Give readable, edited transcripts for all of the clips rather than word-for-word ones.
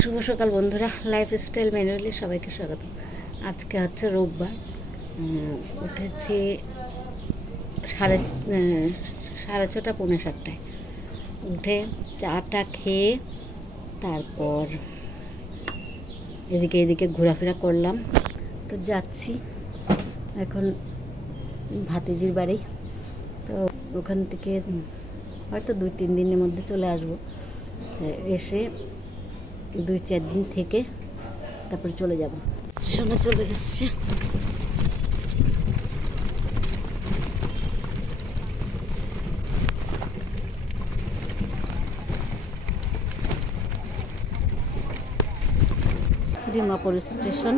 শুভ সকাল বন্ধুরা, লাইফস্টাইল ম্যানুয়ালে সবাইকে স্বাগত। আজকে হচ্ছে রোববার। উঠেছি সাড়ে 6:30 পৌনে 7টায়। উঠে চাটা খেয়ে তারপর এদিকে ঘোরাফেরা করলাম। তো যাচ্ছি এখন ভাতিজির বাড়ি। তো ওখান থেকে হয়তো 2-3 দিনের মধ্যে চলে আসবো। এসে 2-4 দিন থেকে তারপরে চলে যাব। স্টেশনে চলে এসছে। ডিমাপুর স্টেশন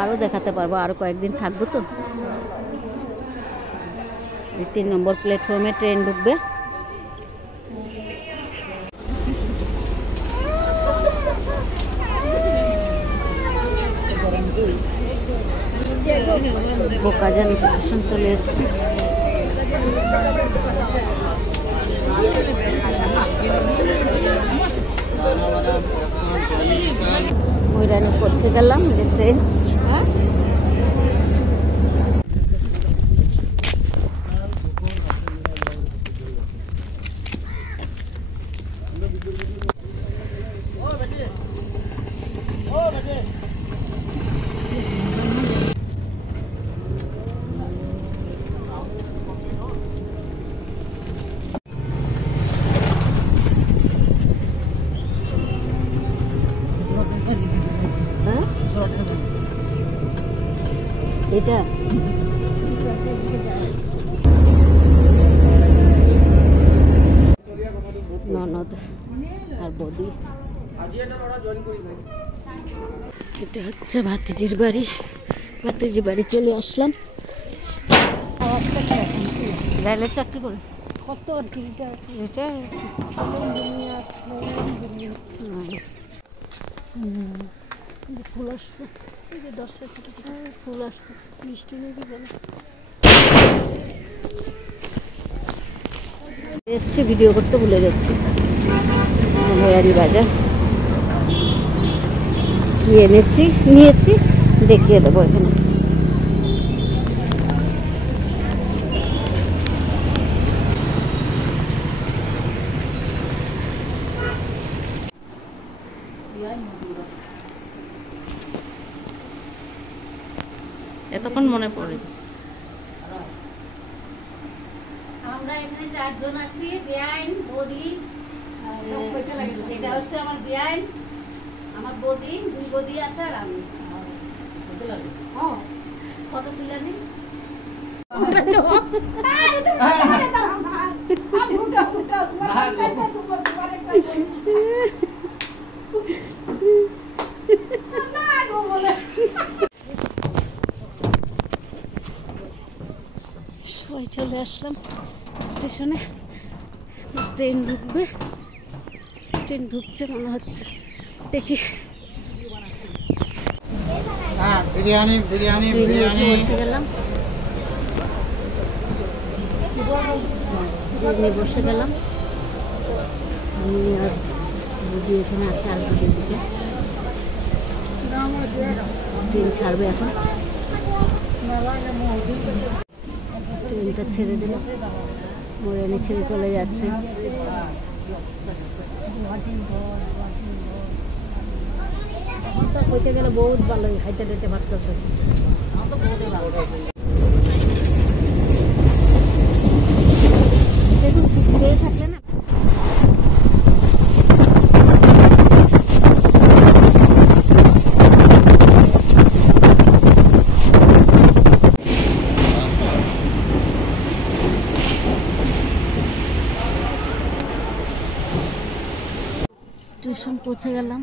আরও দেখাতে পারবো, আরও কয়েকদিন থাকবো। তো 3 নম্বর প্ল্যাটফর্মে ট্রেন ঢুকবে। বোকাজান স্টেশন চলে এসেছি। ময়রানি পৌঁছে গেলাম ট্রেন। এটা ননদ আর বৌদি। এটা হচ্ছে ভাতিজির বাড়ি। ভাতিজির বাড়ি চলে আসলাম। রেলের চাকরি করে কত আর কি। এটা ফুল আসছে, এই যে দর্শক ছোট ছোট ফুল আসছে, মিষ্টি নেবি বলে এসছি। ভিডিও করতে ভুলে যাচ্ছি। ময়রানি বাজার কি নিয়েছি দেখিয়ে দেবো এখানে। এতক্ষণ মনে পড়ে। আমরা এখানে 4 জন আছি, বেআইন, বৌদি, এটা হচ্ছে আমার বেআইন, আমার বৌদি, 2 বৌদি আছে আর আমি। কত তুলানি সবাই চলে আসলাম স্টেশনে। ট্রেন ঢুকবে, ট্রেন ঢুকছে মনে হচ্ছে। দেখি বিরিয়ানি বিরিয়ানি বিরিয়ানি বসে গেলাম। বসে গেলাম আমি আর বুঝি এখানে আছে। আর দুদিন দিকে ট্রেন ছাড়বে এখন। ট্রেনটা ছেড়ে দিল, ময়রানি ছেড়ে চলে যাচ্ছে। হইতে গেলে বহুত ভালো, হাইতে হাইতে ভাত করছে। থাকলে না স্টেশন পৌঁছে গেলাম।